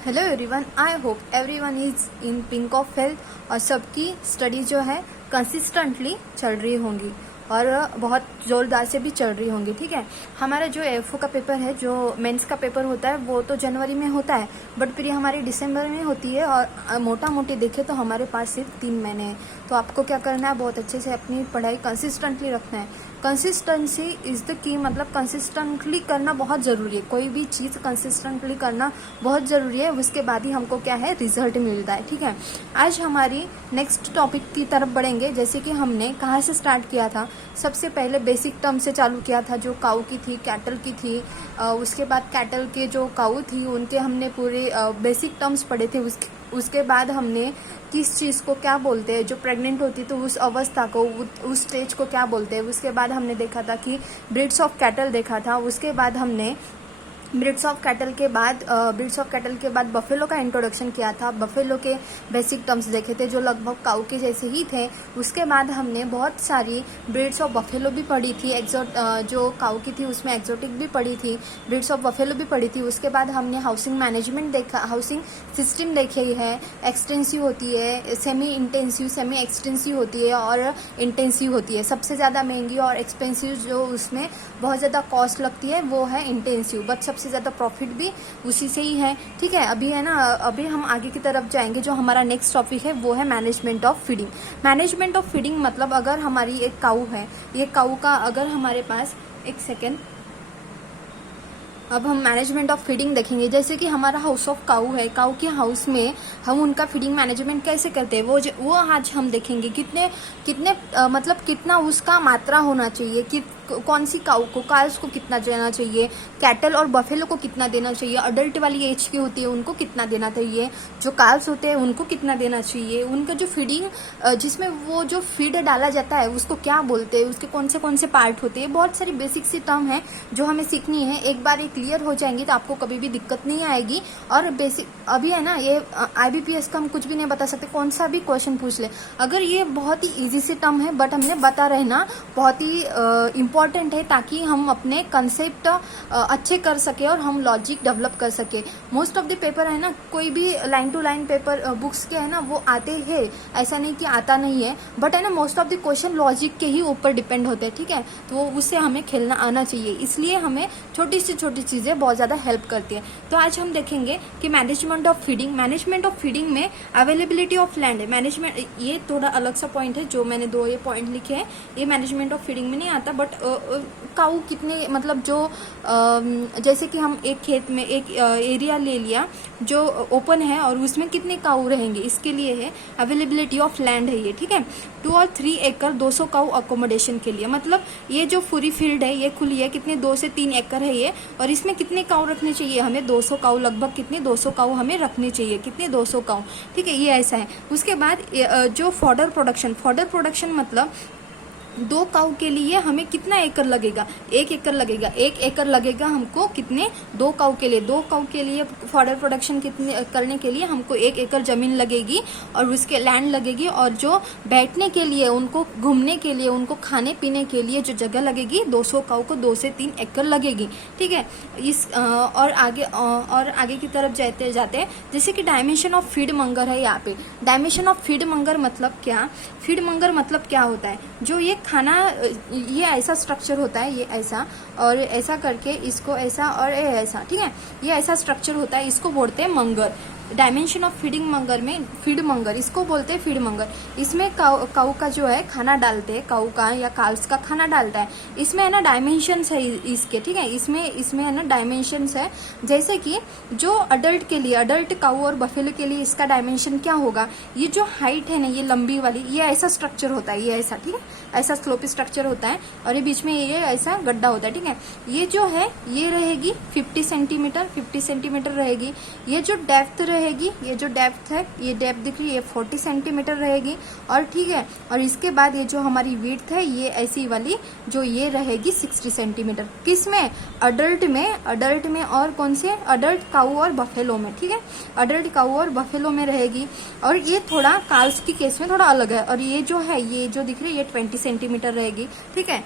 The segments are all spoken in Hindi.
Hello everyone, I hope everyone is in pink of health और सबकी स्टडी जो है कंसिस्टेंटली चल रही होंगी और बहुत ज़ोरदार से भी चल रही होंगी। ठीक है, हमारा जो एफओ का पेपर है, जो मेंस का पेपर होता है, वो तो जनवरी में होता है, बट प्री हमारी दिसंबर में होती है और मोटा मोटी देखें तो हमारे पास सिर्फ 3 महीने हैं। तो आपको क्या करना है, बहुत अच्छे से अपनी पढ़ाई कंसिस्टेंटली रखना है। कंसिस्टेंसी इज़ द की, मतलब कंसिस्टेंटली करना बहुत ज़रूरी है। कोई भी चीज़ कंसिस्टेंटली करना बहुत ज़रूरी है, उसके बाद ही हमको क्या है, रिजल्ट मिलता है। ठीक है, आज हमारी नेक्स्ट टॉपिक की तरफ बढ़ेंगे। जैसे कि हमने कहाँ से स्टार्ट किया था, सबसे पहले बेसिक टर्म से चालू किया था, जो काऊ की थी, कैटल की थी। उसके बाद कैटल के जो काऊ थी उनके हमने पूरे बेसिक टर्म्स पढ़े थे। उसके बाद हमने किस चीज़ को क्या बोलते हैं, जो प्रेग्नेंट होती तो उस अवस्था को, उस स्टेज को क्या बोलते हैं। उसके बाद हमने देखा था कि ब्रीड्स ऑफ कैटल देखा था। उसके बाद हमने ब्रीड्स ऑफ कैटल के बाद बफेलो का इंट्रोडक्शन किया था। बफेलो के बेसिक टर्म्स देखे थे जो लगभग काऊ के जैसे ही थे। उसके बाद हमने बहुत सारी ब्रीड्स ऑफ बफेलो भी पढ़ी थी। जो काऊ की थी उसमें एक्सोटिक भी पढ़ी थी, ब्रीड्स ऑफ बफेलो भी पढ़ी थी। उसके बाद हमने हाउसिंग मैनेजमेंट देखा, हाउसिंग सिस्टम देखी है। एक्सटेंसिव होती है, सेमी इंटेंसिव, सेमी एक्सटेंसिव होती है और इंटेंसिव होती है। सबसे ज़्यादा महंगी और एक्सपेंसिव जो उसमें बहुत ज़्यादा कॉस्ट लगती है वो है इंटेंसिव, बट सबसे ज़्यादा प्रॉफिट भी उसी से ही है। ठीक है, अभी है ना, अभी हम आगे की तरफ जाएंगे। जो हमारा नेक्स्ट टॉपिक है वो है management of feeding. Management of feeding मतलब अगर हमारी एक काऊ है, ये काऊ का अगर हमारे पास, एक सेकेंड, अब हम मैनेजमेंट ऑफ फीडिंग देखेंगे। जैसे कि हमारा हाउस ऑफ काऊ है, काऊ के हाउस में हम उनका फीडिंग मैनेजमेंट कैसे करते हैं वो आज हम देखेंगे। कितने मतलब कितना उसका मात्रा होना चाहिए, कि कौन सी काऊ को, काल्स को कितना देना चाहिए, कैटल और बफेलो को कितना देना चाहिए, अडल्ट वाली एज की होती है उनको कितना देना चाहिए, जो काल्स होते हैं उनको कितना देना चाहिए, उनका जो फीडिंग जिसमें वो जो फीड डाला जाता है उसको क्या बोलते हैं, उसके कौन से पार्ट होते हैं। बहुत सारी बेसिक सी टर्म है जो हमें सीखनी है। एक बार ये क्लियर हो जाएंगी तो आपको कभी भी दिक्कत नहीं आएगी। और बेसिक अभी है ना, ये IBPS का हम कुछ भी नहीं बता सकते, कौन सा भी क्वेश्चन पूछ ले, अगर ये बहुत ही इजी सी टर्म है, बट हमने बता रहना बहुत ही इम्पॉर्टेंट है, ताकि हम अपने कंसेप्ट अच्छे कर सके और हम लॉजिक डेवलप कर सके। मोस्ट ऑफ द पेपर है ना, कोई भी line to line paper books के है ना, वो आते हैं, ऐसा नहीं कि आता नहीं है, बट है ना, most of the question logic के ही ऊपर डिपेंड होते हैं। ठीक है, तो उससे हमें खेलना आना चाहिए, इसलिए हमें छोटी सी छोटी चीज़ें बहुत ज़्यादा हेल्प करती है। तो आज हम देखेंगे कि मैनेजमेंट ऑफ फीडिंग में अवेलेबिलिटी ऑफ लैंड है। मैनेजमेंट, ये थोड़ा अलग सा पॉइंट है, जो मैंने ये पॉइंट लिखे हैं, ये मैनेजमेंट ऑफ फीडिंग में नहीं आता। बट काऊ कितने, मतलब जो जैसे कि हम एक खेत में एक एरिया ले लिया जो ओपन है और उसमें कितने काऊ रहेंगे, इसके लिए है अवेलेबिलिटी ऑफ लैंड है ये। ठीक है, 2 और 3 एकड़ 200 काऊ अकोमोडेशन के लिए, मतलब ये जो पूरी फील्ड है ये खुली है, कितने 2 से 3 एकड़ है ये, और इसमें कितने काऊ रखने चाहिए हमें, 200 काऊ, लगभग कितने 200 काऊ हमें रखने चाहिए, कितने 200 काऊ। ठीक है, ये ऐसा है। उसके बाद जो फॉडर प्रोडक्शन मतलब 2 काऊ के लिए हमें कितना एकड़ लगेगा, 1 एकड़ लगेगा। 1 एकड़ लगेगा हमको कितने, 2 काऊ के लिए। 2 काऊ के लिए फॉडर प्रोडक्शन कितने करने के लिए हमको 1 एकड़ जमीन लगेगी और उसके लैंड लगेगी, और जो बैठने के लिए, उनको घूमने के लिए, उनको खाने पीने के लिए जो जगह लगेगी, 200 काऊ को 2 से 3 एकड़ लगेगी। ठीक है, इस और आगे की तरफ जाते जैसे कि डायमेंशन ऑफ फीड मंगर है यहाँ पे। डायमेंशन ऑफ फीड मंगर मतलब क्या, फीड मंगर मतलब क्या होता है, जो ये खाना, ये ऐसा स्ट्रक्चर होता है, ये ऐसा और ऐसा करके, इसको ऐसा और ऐसा। ठीक है, ये ऐसा स्ट्रक्चर होता है, इसको बोलते हैं मंगर। डायमेंशन ऑफ फीडिंग मंगर में, फीड मंगर इसको बोलते हैं, फीड मंगर। इसमें काऊ का जो है खाना डालते हैं, काऊ का या काल्स का खाना डालता है। इसमें है ना डायमेंशंस है इसके। ठीक है, इसमें है ना डायमेंशंस है। जैसे कि जो अडल्ट के लिए, अडल्ट काऊ और बफेलो के लिए इसका डायमेंशन क्या होगा, ये जो हाइट है ना, ये लंबी वाली, ये ऐसा स्ट्रक्चर होता है, ये ऐसा। ठीक है, ऐसा स्लोपी स्ट्रक्चर होता है और ये बीच में ये ऐसा गड्ढा होता है। ठीक है, ये जो है ये रहेगी 50 सेंटीमीटर रहेगी। ये जो डेप्थ रहेगी, ये जो डेप्थ है, ये डेप्थ दिख रही है, ये 40 सेंटीमीटर रहेगी। और ठीक है, और इसके बाद ये जो हमारी विड्थ है, ये ऐसी वाली जो ये रहेगी 60 सेंटीमीटर। किसमें, अडल्ट में और कौन से, अडल्ट काऊ और बफेलो में। ठीक है, अडल्ट काऊ और बफेलो में रहेगी। और ये थोड़ा काल्स की केस में थोड़ा अलग है। और ये जो है, ये जो दिख रही है, ये 20 सेंटीमीटर रहेगी। ठीक है,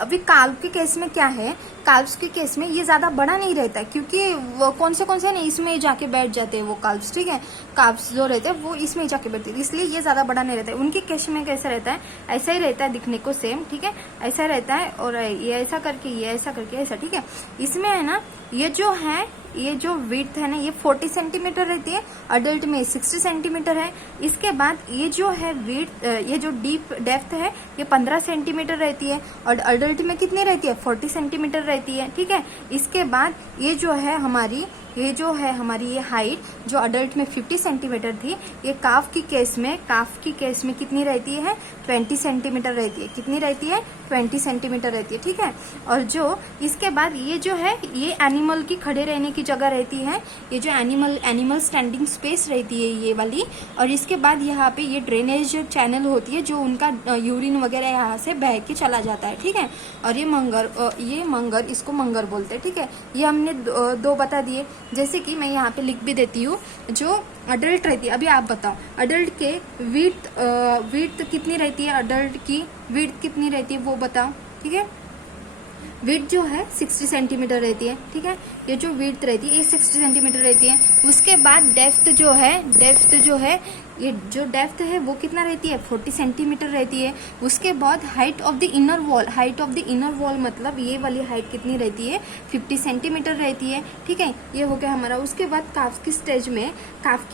अभी काल्व के केस में क्या है, काल्व्स के केस में ये ज्यादा बड़ा नहीं रहता है, क्योंकि वो कौन से नहीं इसमें जाके बैठ जाते हैं वो काल्व्स, ठीक है। काल्व्स जो रहते हैं वो इसमें जाके बैठते हैं, इसलिए ये ज्यादा बड़ा नहीं रहता है। उनके केस में कैसा रहता है, ऐसा ही रहता है दिखने को सेम, ठीक है, ऐसा रहता है, और ये ऐसा करके ये ऐसा करके ऐसा, ठीक है। इसमें है ना ये जो विड्थ है ना ये 40 सेंटीमीटर रहती है, अडल्ट में 60 सेंटीमीटर है। इसके बाद ये जो है विड्थ, ये जो डीप डेप्थ है ये 15 सेंटीमीटर रहती है, और अडल्ट में कितनी रहती है, 40 सेंटीमीटर रहती है, ठीक है। इसके बाद ये जो है हमारी ये हाइट जो अडल्ट में 50 सेंटीमीटर थी, ये काफ की केस में कितनी रहती है, 20 सेंटीमीटर रहती है। कितनी रहती है, 20 सेंटीमीटर रहती है, ठीक है। और जो इसके बाद ये जो है ये एनिमल की खड़े रहने की जगह रहती है, ये जो एनिमल स्टैंडिंग स्पेस रहती है ये वाली। और इसके बाद यहाँ पे ये ड्रेनेज चैनल होती है जो उनका यूरिन वगैरह यहाँ से बह के चला जाता है, ठीक है। और ये मंगर इसको मंगर बोलते हैं, ठीक है। ये हमने दो बता दिए, जैसे कि मैं यहाँ पे लिख भी देती हूँ। जो अडल्ट रहती है, अभी आप बताओ अडल्ट के विड्थ कितनी रहती है, अडल्ट की विड्थ कितनी रहती है वो बताओ, ठीक है। विड्थ जो है 60 सेंटीमीटर रहती है, ठीक है। ये जो विड्थ रहती है ये 60 सेंटीमीटर रहती है। उसके बाद डेप्थ जो है ये जो डेप्थ है वो कितना रहती है, 40 सेंटीमीटर रहती है। उसके बाद height of the inner wall मतलब ये वाली हाइट कितनी रहती है, 50 सेंटीमीटर रहती है, ठीक है। ये हो गया हमारा। उसके बाद काफ की स्टेज में काफ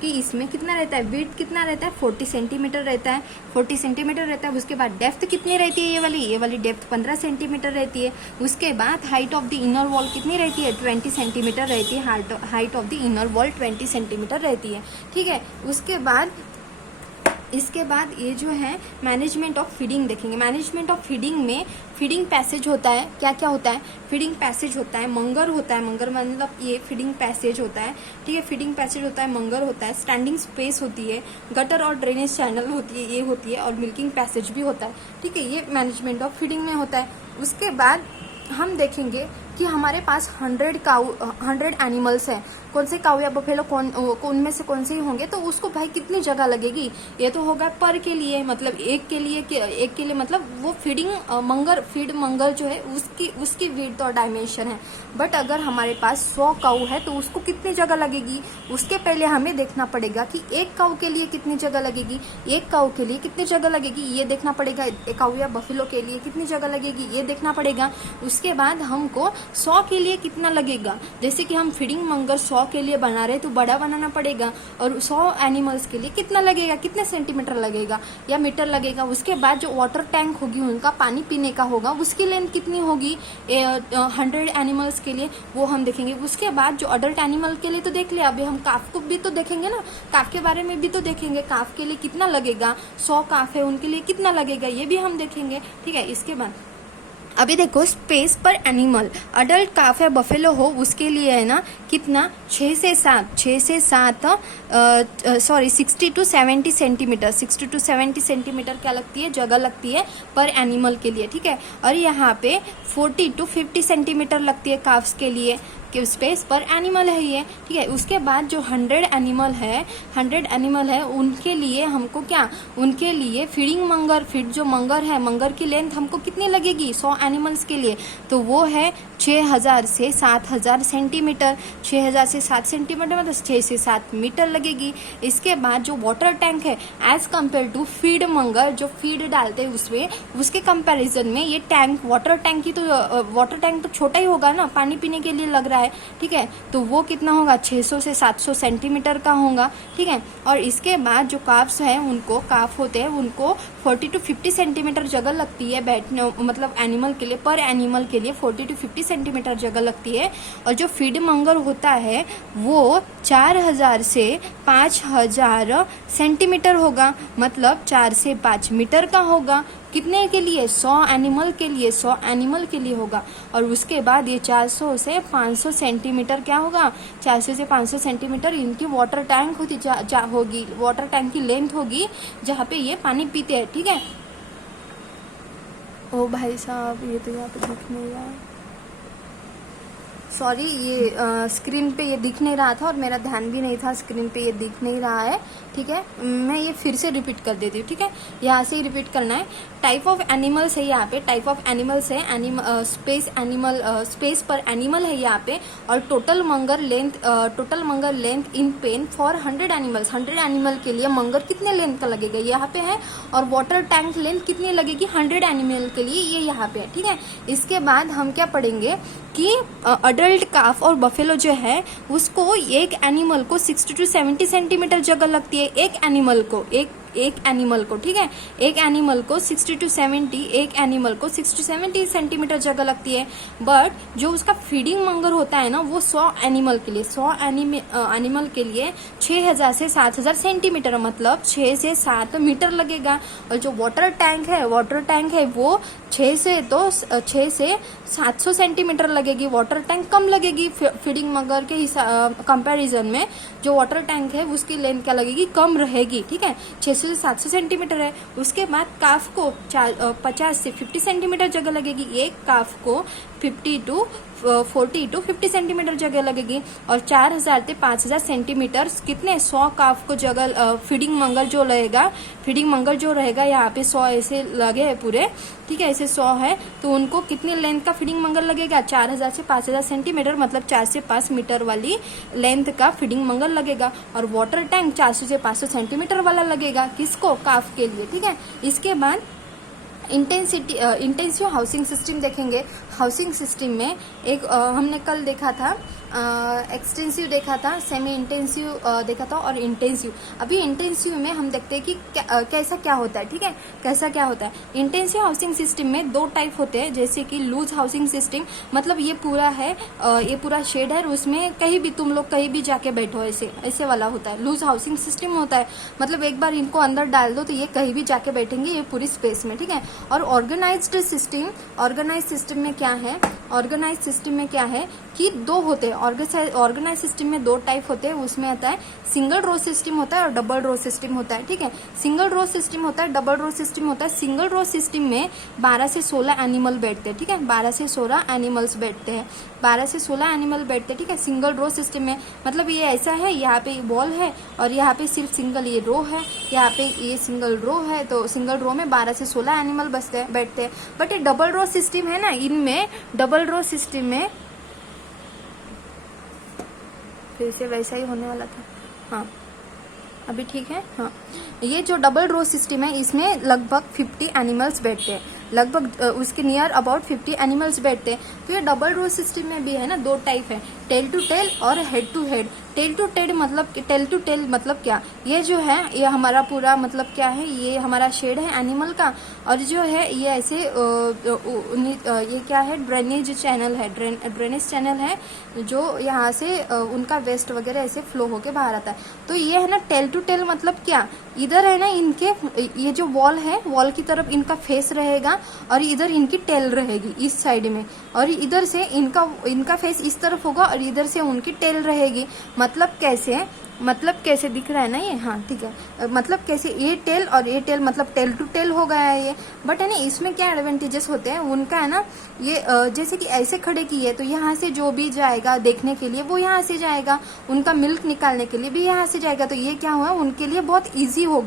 की इसमें कितना रहता है, विड्थ कितना रहता है, 40 सेंटीमीटर रहता है, 40 सेंटीमीटर रहता है। उसके बाद डेप्थ कितनी रहती है, ये वाली डेप्थ 15 सेंटीमीटर रहती है। उसके बाद height of the inner wall कितनी रहती है, 20 सेंटीमीटर रहती है। Height of the inner wall 20 centimetre रहती है, ठीक है। इसके बाद ये जो है मैनेजमेंट ऑफ फीडिंग देखेंगे। मैनेजमेंट ऑफ फीडिंग में फीडिंग पैसेज होता है, क्या क्या होता है, फीडिंग पैसेज होता है, मंगर होता है, मंगर मतलब ये फीडिंग पैसेज होता है, ठीक है। फीडिंग पैसेज होता है, मंगर होता है, स्टैंडिंग स्पेस होती है, गटर और ड्रेनेज चैनल होती है, और मिल्किंग पैसेज भी होता है, ठीक है। ये मैनेजमेंट ऑफ फीडिंग में होता है। उसके बाद हम देखेंगे कि हमारे पास 100 एनिमल्स हैं। कौन से काऊ या बफेलो उनमें से कौन से ही होंगे, तो उसको भाई कितनी जगह लगेगी, ये तो होगा पर के लिए, मतलब एक के लिए मतलब वो फीड मंगर जो है उसकी विड्थ और डायमेंशन है। बट अगर हमारे पास 100 काऊ है तो उसको कितनी जगह लगेगी, उसके पहले हमें देखना पड़ेगा कि एक काऊ के लिए कितनी जगह लगेगी, एक काऊ के लिए कितनी जगह लगेगी ये देखना पड़ेगा, एक काऊ या बफेलो के लिए कितनी जगह लगेगी ये देखना पड़ेगा। उसके बाद हमको 100 के लिए कितना लगेगा, जैसे कि हम फीडिंग मंगर 100 के लिए बना रहे तो बड़ा बनाना पड़ेगा, और 100 एनिमल्स के लिए कितना लगेगा, कितने सेंटीमीटर लगेगा या मीटर लगेगा। उसके बाद जो वाटर टैंक होगी उनका पानी पीने का होगा, उसकी लेंथ कितनी होगी 100 एनिमल्स के लिए, वो हम देखेंगे। उसके बाद जो अडल्ट एनिमल के लिए तो देख लिया, अभी हम काफ को भी तो देखेंगे ना, काफ के बारे में भी तो देखेंगे, काफ के लिए कितना लगेगा, 100 काफ है उनके लिए कितना लगेगा ये भी हम देखेंगे, ठीक है। इसके बाद अभी देखो स्पेस पर एनिमल, अडल्ट काफ है बफेलो हो उसके लिए है ना कितना 6 से 60 to 70 सेंटीमीटर क्या लगती है, जगह लगती है पर एनिमल के लिए, ठीक है। और यहाँ पे 40 to 50 सेंटीमीटर लगती है काफ्स के लिए, कि स्पेस पर एनिमल है ये, ठीक है। उसके बाद जो 100 एनिमल है उनके लिए हमको क्या, उनके लिए फीडिंग मंगर की लेंथ हमको कितनी लगेगी 100 एनिमल्स के लिए, तो वो है 6000 से 7000 सेंटीमीटर, 6000 से 7 सेंटीमीटर मतलब 6 से 7 मीटर लगेगी। इसके बाद जो वाटर टैंक है एज कम्पेयर टू फीड मंगर, जो फीड डालते हैं उसमें, उसके कंपैरिजन में ये टैंक वाटर टैंक तो छोटा ही होगा ना, पानी पीने के लिए लग रहा है, ठीक है। तो वो कितना होगा 600 से 700 सेंटीमीटर का होगा, ठीक है। और इसके बाद जो काफ होते हैं उनको 40 to 50 सेंटीमीटर जगह लगती है बैठने, मतलब एनिमल के लिए, पर एनिमल के लिए 40 to 50 सेंटीमीटर जगह लगती है। और जो फीड मंगर होता है वो 4000 से 5000 सेंटीमीटर होगा, मतलब 4 से 5 मीटर का होगा। कितने के लिए, 100 एनिमल के लिए होगा। और उसके बाद ये 400 से 500 सेंटीमीटर क्या होगा, 400 से 500 सेंटीमीटर इनकी वाटर टैंक होगी, वाटर टैंक की लेंथ होगी जहाँ पे ये पानी पीते हैं, ठीक है। ओ भाई साहब ये तो यहाँ पे दिख नहीं रहा है, सॉरी, ये स्क्रीन पे ये दिख नहीं रहा था और मेरा ध्यान भी नहीं था, स्क्रीन पे ये दिख नहीं रहा है। ठीक है, मैं ये फिर से रिपीट कर देती हूँ। ठीक है, यहाँ से ही रिपीट करना है। टाइप ऑफ एनिमल्स है यहाँ पे, टाइप ऑफ एनिमल्स है, स्पेस पर एनिमल है यहाँ पे, और total Munger length in pen for 100 animals. 100 animal के लिए मंगर कितने लेंथ का लगेगा यहाँ पे है, और वाटर टैंक लेंथ कितनी लगेगी 100 एनिमल के लिए, ये यहाँ पे है। ठीक है, इसके बाद हम क्या पढ़ेंगे कि अडल्ट काफ और बफेलो जो है उसको एक एनिमल को 60 to 70 सेंटीमीटर जगह लगती है, एक एनिमल को, एक एनिमल को। ठीक है, एक एनिमल को 60 to 70, एक एनिमल को 60 to 70 सेंटीमीटर जगह लगती है। बट जो उसका फीडिंग मंगर होता है ना, वो 100 एनिमल के लिए, 100 एनिमल के लिए 6000 से 7000 सेंटीमीटर, मतलब 6 से 7 मीटर लगेगा। और जो वाटर टैंक है वो 6 से 700 सेंटीमीटर लगेगी। वाटर टैंक कम लगेगी फीडिंग मंगर के कंपैरिजन में। जो वाटर टैंक है उसकी लेंथ क्या लगेगी, कम रहेगी। ठीक है, 600 से 700 सेंटीमीटर है। उसके बाद काफ को 50 से 50 सेंटीमीटर जगह लगेगी, एक काफ को 40 to 50 सेंटीमीटर जगह लगेगी। और 4000 से 5000 सेंटीमीटर कितने 100 काफ को जगह फीडिंग मंगर जो रहेगा यहाँ पे 100 ऐसे लगे है पूरे। ठीक है, ऐसे 100 है तो उनको कितनी लेंथ का फीडिंग मंगर लगेगा, 4000 से 5000 सेंटीमीटर, मतलब 4 से 5 मीटर वाली लेंथ का फीडिंग मंगर लगेगा। और वाटर टैंक 400 से 500 सेंटीमीटर वाला लगेगा, किसको, काफ के लिए। ठीक है, इसके बाद इंटेंसिव हाउसिंग सिस्टम देखेंगे। हाउसिंग सिस्टम में एक हमने कल देखा था, एक्सटेंसिव देखा था, सेमी इंटेंसिव देखा था, और इंटेंसिव। अभी इंटेंसिव में हम देखते हैं कि कैसा क्या होता है। ठीक है, कैसा क्या होता है। इंटेंसिव हाउसिंग सिस्टम में 2 टाइप होते हैं, जैसे कि लूज हाउसिंग सिस्टम, मतलब ये पूरा है, ये पूरा शेड है, उसमें कहीं भी तुम लोग कहीं भी जाके बैठो, ऐसे वाला होता है, लूज हाउसिंग सिस्टम होता है। मतलब एक बार इनको अंदर डाल दो तो ये कहीं भी जाके बैठेंगे, ये पूरी स्पेस में। ठीक है, और ऑर्गेनाइज्ड सिस्टम में क्या है, ऑर्गेनाइज सिस्टम में क्या है कि 2 होते हैं। ऑर्गेनाइज सिस्टम में 2 टाइप होते हैं, उसमें आता है सिंगल रो सिस्टम होता है और डबल रो सिस्टम होता है। ठीक है, सिंगल रो सिस्टम होता है, डबल रो सिस्टम होता है। सिंगल रो सिस्टम में 12 से 16 एनिमल बैठते हैं। ठीक है, 12 से 16 एनिमल्स बैठते हैं, 12 से 16 एनिमल बैठते हैं। ठीक है, सिंगल रो सिस्टम में मतलब ये ऐसा है, यहाँ पे वॉल है और यहाँ पे सिर्फ सिंगल ये रो है, यहाँ पे ये सिंगल रो है, तो सिंगल रो में 12 से 16 एनिमल बैठते हैं। बट ये डबल रो सिस्टम है ना, इनमें डबल रो सिस्टम में फिर से वैसा ही होने वाला था। हाँ, अभी ठीक है। हाँ, ये जो डबल रो सिस्टम है इसमें लगभग 50 एनिमल्स बैठते हैं, लगभग उसके नियर अबाउट 50 एनिमल्स बैठते हैं। तो ये डबल रो सिस्टम में भी है ना 2 टाइप है, टेल टू टेल और head to head. Tail to tail मतलब क्या, ये जो है ये हमारा पूरा मतलब क्या है, ये हमारा शेड है एनिमल का, और जो है ये ऐसे ये क्या है, ड्रेनेज चैनल है जो यहाँ से उनका वेस्ट वगैरह ऐसे फ्लो होके बाहर आता है। तो ये है ना टेल टू टेल मतलब क्या, इधर है ना इनके ये जो वॉल है, वॉल की तरफ इनका फेस रहेगा और इधर इनकी टेल रहेगी इस साइड में, और इधर से इनका फेस इस तरफ होगा और इधर से उनकी टेल रहेगी। मतलब कैसे दिख रहा है ना ये, हाँ ठीक है, मतलब कैसे ये टेल और ये टेल मतलब टेल टू टेल हो गया है ये। बट है ना इसमें क्या एडवांटेजेस होते हैं उनका, है ना ये जैसे कि ऐसे खड़े की है तो यहाँ से जो भी जाएगा देखने के लिए वो यहाँ से जाएगा, उनका मिल्क निकालने के लिए भी यहाँ से जाएगा। तो ये क्या हुआ उनके लिए बहुत ईजी हो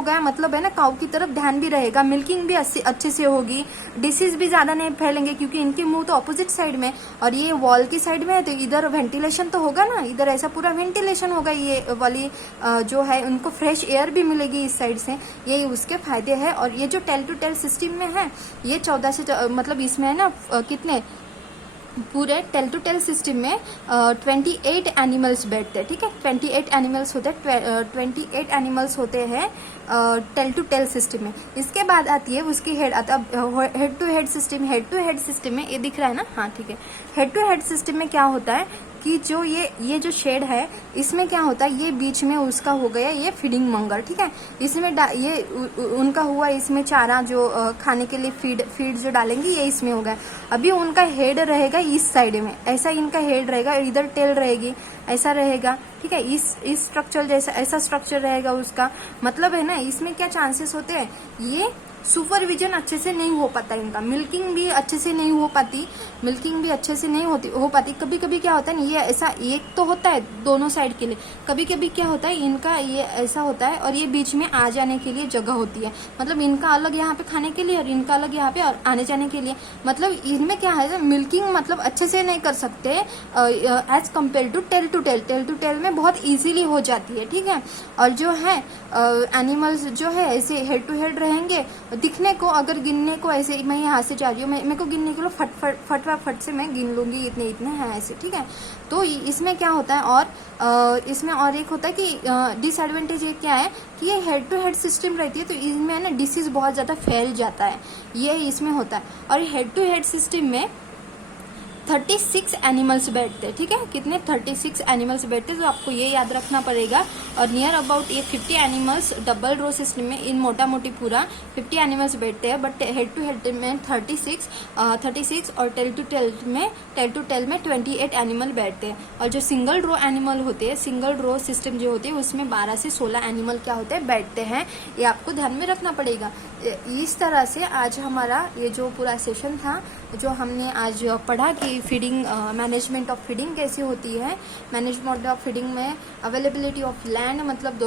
गया, मतलब है ना काऊ की तरफ ध्यान भी रहेगा, मिल्किंग भी अच्छे से होगी, डिसीज भी ज्यादा नहीं फैलेंगे क्योंकि इनके मुंह तो अपोजिट साइड में और ये वॉल की साइड में है, तो इधर वेंटिलेशन तो होगा ना, इधर ऐसा पूरा वेंटिलेशन होगा, ये वाली जो है उनको फ्रेश एयर भी मिलेगी इस साइड से, ये उसके फायदे हैं। और ये जो टेल टू टेल सिस्टम में है ये 14 से मतलब इसमें है ना कितने पूरे टेल टू टेल सिस्टम में 28 एनिमल्स बैठते हैं। ठीक है, 28 एनिमल्स होते हैं, 28 एनिमल्स होते हैं टेल टू टेल सिस्टम में। इसके बाद आती है उसकी हेड टू हेड सिस्टम में ये दिख रहा है ना, हाँ ठीक है। हेड टू हेड सिस्टम में क्या होता है कि जो ये जो शेड है इसमें क्या होता है, ये बीच में उसका हो गया ये फीडिंग मंगर। ठीक है, इसमें ये उनका हुआ, इसमें चारा जो खाने के लिए फीड जो डालेंगे ये इसमें होगा। अभी उनका हेड रहेगा इस साइड में, ऐसा इनका हेड रहेगा, इधर टेल रहेगी, ऐसा रहेगा। ठीक है, इस स्ट्रक्चर जैसा ऐसा स्ट्रक्चर रहेगा उसका, मतलब है ना इसमें क्या चांसेस होते हैं, ये सुपरविजन अच्छे से नहीं हो पाता इनका, मिल्किंग भी अच्छे से नहीं हो पाती, मिल्किंग भी अच्छे से नहीं हो पाती। कभी कभी क्या होता है ना, ये ऐसा एक तो होता है दोनों साइड के लिए, कभी कभी क्या होता है इनका ये ऐसा होता है और ये बीच में आ जाने के लिए जगह होती है, मतलब इनका अलग यहाँ पे खाने के लिए और इनका अलग यहाँ पे और आने जाने के लिए। मतलब इनमें क्या है, मिल्किंग मतलब अच्छे से नहीं कर सकते as compare to tail to tail. Tail to tail में बहुत इजीली हो जाती है, ठीक है। और जो है एनिमल्स जो है ऐसे हेड टू हेड रहेंगे, दिखने को अगर गिनने को ऐसे, मैं यहाँ से जा रही हूँ, मेरे को गिनने के लिए फट से मैं गिन लूंगी इतने इतने हैं ऐसे, ठीक है। तो इसमें क्या होता है, और इसमें और एक होता है कि डिसएडवांटेज ये क्या है कि ये हेड टू हेड सिस्टम रहती है, तो इसमें ना डिसीज बहुत ज़्यादा फैल जाता है, ये इसमें होता है। और हेड टू हेड सिस्टम में 36 एनिमल्स बैठते हैं, ठीक है। कितने? 36 एनिमल्स बैठते हैं, तो आपको ये याद रखना पड़ेगा। और नियर अबाउट ये 50 एनिमल्स डबल रो सिस्टम में इन मोटा मोटी पूरा 50 एनिमल्स बैठते हैं, बट हेड टू हेड में 36 और टेल टू टेल में 28 एनिमल बैठते हैं। और जो सिंगल रो एनिमल होते हैं, सिंगल रो सिस्टम जो होती है उसमें 12 से 16 एनिमल क्या होते हैं, बैठते हैं। ये आपको ध्यान में रखना पड़ेगा। इस तरह से आज हमारा ये जो पूरा सेशन था, जो हमने आज पढ़ा कि फीडिंग मैनेजमेंट ऑफ फीडिंग कैसी होती है। मैनेजमेंट ऑफ फीडिंग में अवेलेबिलिटी ऑफ लैंड, मतलब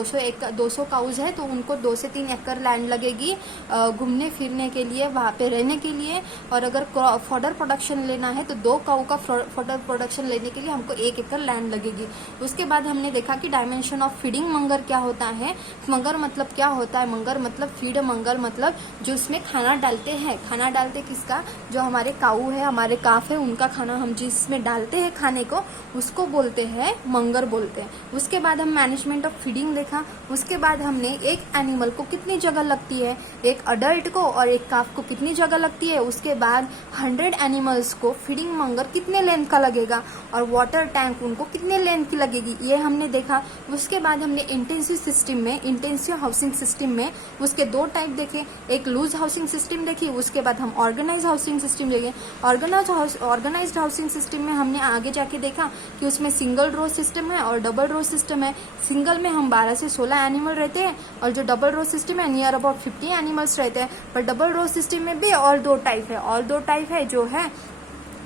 200 काउज है तो उनको 2 से 3 एकड़ लैंड लगेगी घूमने फिरने के लिए, वहाँ पे रहने के लिए। और अगर फॉडर प्रोडक्शन लेना है तो 2 काउ का फॉडर प्रोडक्शन लेने के लिए हमको 1 एकड़ लैंड लगेगी। उसके बाद हमने देखा कि डायमेंशन ऑफ फीडिंग मंगर क्या होता है। मंगर मतलब क्या होता है, मंगर मतलब फीड मंगर मतलब जो इसमें खाना डालते हैं। खाना डालते किसका, जो हमारे काऊ है, हमारे काफ है, उनका खाना हम जिसमें डालते हैं खाने को, उसको बोलते हैं मंगर बोलते हैं। उसके बाद हम मैनेजमेंट ऑफ फीडिंग देखा। उसके बाद हमने एक एनिमल को कितनी जगह लगती है, एक अडल्ट को और एक काफ को कितनी जगह लगती है। उसके बाद 100 एनिमल्स को फीडिंग मंगर कितने लेंथ का लगेगा और वाटर टैंक उनको कितने लेंथ की लगेगी, ये हमने देखा। उसके बाद हमने इंटेंसिव सिस्टम में, इंटेंसिव हाउसिंग सिस्टम में उसके 2 टाइप देखे, एक लूज हाउसिंग सिस्टम देखी। उसके बाद हम ऑर्गेनाइज हाउसिंग सिस्टम देखे। ऑर्गेनाइज्ड हाउसिंग सिस्टम में हमने आगे जाके देखा कि उसमें सिंगल रो सिस्टम है और डबल रो सिस्टम है। सिंगल में हम 12 से 16 एनिमल रहते हैं और जो डबल रो सिस्टम है नियर अबाउट 50 एनिमल्स रहते हैं। पर डबल रो सिस्टम में भी और 2 टाइप है, और 2 टाइप है, जो है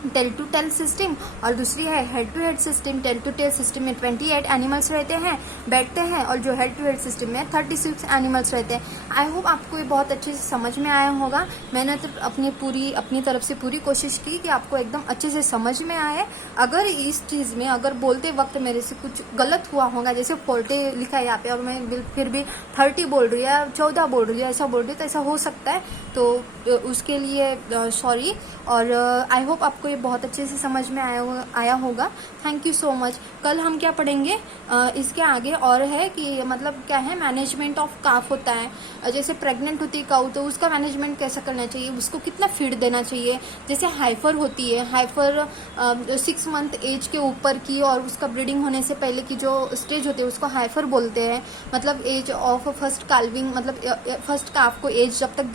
टेल टू टेल सिस्टम और दूसरी है head to head system. Tail to tail system में 28 एनिमल्स रहते हैं, बैठते हैं, और जो हेड टू हेड सिस्टम में 36 एनिमल्स रहते हैं। आई होप आपको ये बहुत अच्छे से समझ में आया होगा। मैंने तो अपनी तरफ से पूरी कोशिश की कि आपको एकदम अच्छे से समझ में आए। अगर इस चीज़ में अगर बोलते वक्त मेरे से कुछ गलत हुआ होगा, जैसे 40 लिखा है यहाँ पे और मैं फिर भी 30 बोल रही है, 14 बोल रही है, ऐसा बोल रही है, तो ऐसा हो सकता है, तो उसके लिए सॉरी। और आई होप आपको ये बहुत अच्छे से समझ में आया होगा। Thank you so much. कल हम क्या पढ़ेंगे इसके आगे, और है कि मतलब क्या है, मैनेजमेंट ऑफ काफ होता है। जैसे प्रेग्नेंट होती है काऊ तो उसका मैनेजमेंट कैसा करना चाहिए, उसको कितना फीड देना चाहिए। जैसे हाइफर होती है, हाइफर 6 मंथ एज के ऊपर की और उसका ब्रीडिंग होने से पहले की जो स्टेज होती है उसको हाइफर बोलते हैं। मतलब एज ऑफ फर्स्ट काल्विंग, मतलब फर्स्ट काफ को एज जब तक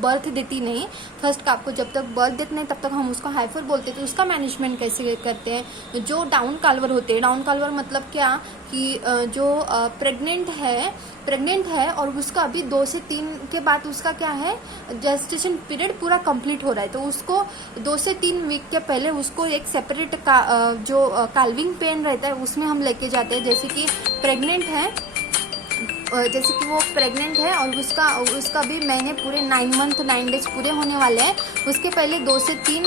बर्थ देती नहीं, फर्स्ट काफ को जब तक बर्थ देते नहीं तब तक हम उसको हाइफर बोलते हैं। तो उसका मैनेजमेंट कैसे करते हैं। जो डाउन काल्वर होते हैं, डाउन काल्वर मतलब क्या कि जो प्रेग्नेंट है और उसका अभी 2 से 3 के बाद उसका क्या है, जेस्टेशन पीरियड पूरा कंप्लीट हो रहा है, तो उसको 2 से 3 वीक के पहले उसको एक सेपरेट जो काल्विंग पेन रहता है उसमें हम लेके जाते हैं। जैसे कि प्रेग्नेंट है, जैसे कि वो प्रेग्नेंट है और उसका भी महीने पूरे 9 मंथ 9 डेज पूरे होने वाले हैं, उसके पहले 2 से 3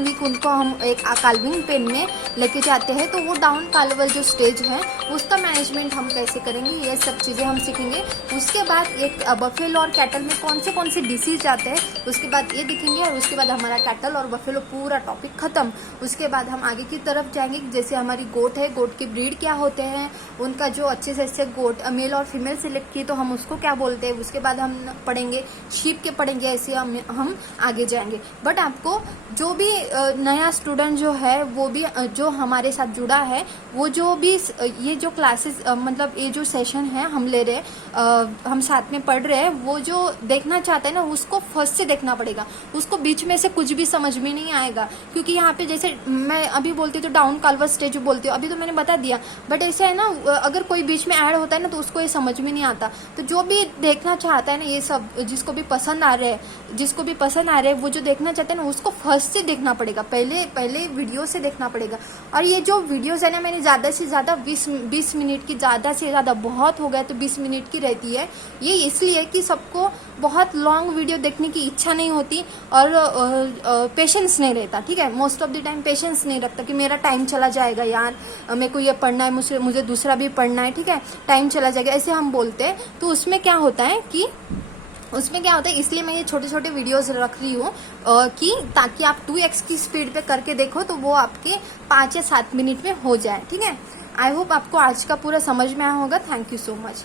वीक उनको हम एक काल्विंग पेन में लेके जाते हैं। तो वो डाउन काल्वर जो स्टेज है उसका मैनेजमेंट हम कैसे करेंगे, ये सब चीज़ें हम सीखेंगे। उसके बाद एक बफेलो और कैटल में कौन से डिसीज आते हैं उसके बाद ये दिखेंगे, और उसके बाद हमारा कैटल और बफेलो पूरा टॉपिक खत्म। उसके बाद हम आगे की तरफ जाएंगे, जैसे हमारी गोट है, गोट के ब्रीड क्या होते हैं, उनका जो अच्छे से अच्छे गोट मेल और फीमेल सिलेक्ट की तो हम उसको क्या बोलते हैं। उसके बाद हम पढ़ेंगे शीप के पढ़ेंगे, ऐसे हम आगे जाएंगे। बट आपको जो भी नया स्टूडेंट जो है वो भी जो हमारे साथ जुड़ा है, वो जो भी ये जो क्लासेस मतलब ये जो सेशन है हम ले रहे हम साथ में पढ़ रहे हैं, वो जो देखना चाहता है ना उसको फर्स्ट से देखना पड़ेगा। उसको बीच में से कुछ भी समझ में नहीं आएगा, क्योंकि यहाँ पे जैसे मैं अभी बोलती तो डाउन काल्वर स्टेज बोलती हूँ, अभी तो मैंने बता दिया। बट ऐसा है ना, अगर कोई बीच में ऐड होता है ना, तो उसको ये समझ में नहीं आता। तो जो भी देखना चाहता है ना ये सब, जिसको भी पसंद आ रहे हैं, वो जो देखना चाहते हैं ना उसको फर्स्ट से देखना पड़ेगा, पहले वीडियो से देखना पड़ेगा। और ये जो वीडियोस है ना, मैंने ज़्यादा से ज़्यादा 20 मिनट की, ज़्यादा से ज़्यादा बहुत हो गया तो 20 मिनट की रहती है। ये इसलिए कि सबको बहुत लॉन्ग वीडियो देखने की इच्छा नहीं होती और पेशेंस नहीं रहता, ठीक है। Most of the time patience नहीं रखता कि मेरा टाइम चला जाएगा यार, मेरे को ये पढ़ना है, मुझे दूसरा भी पढ़ना है, ठीक है, टाइम चला जाएगा, ऐसे हम बोलते हैं। तो उसमें क्या होता है, इसलिए मैं ये छोटे छोटे वीडियोस रख रही हूँ कि ताकि आप 2x की स्पीड पे करके देखो तो वो आपके 5 या 7 मिनट में हो जाए, ठीक है। आई होप आपको आज का पूरा समझ में आया होगा। Thank you so much.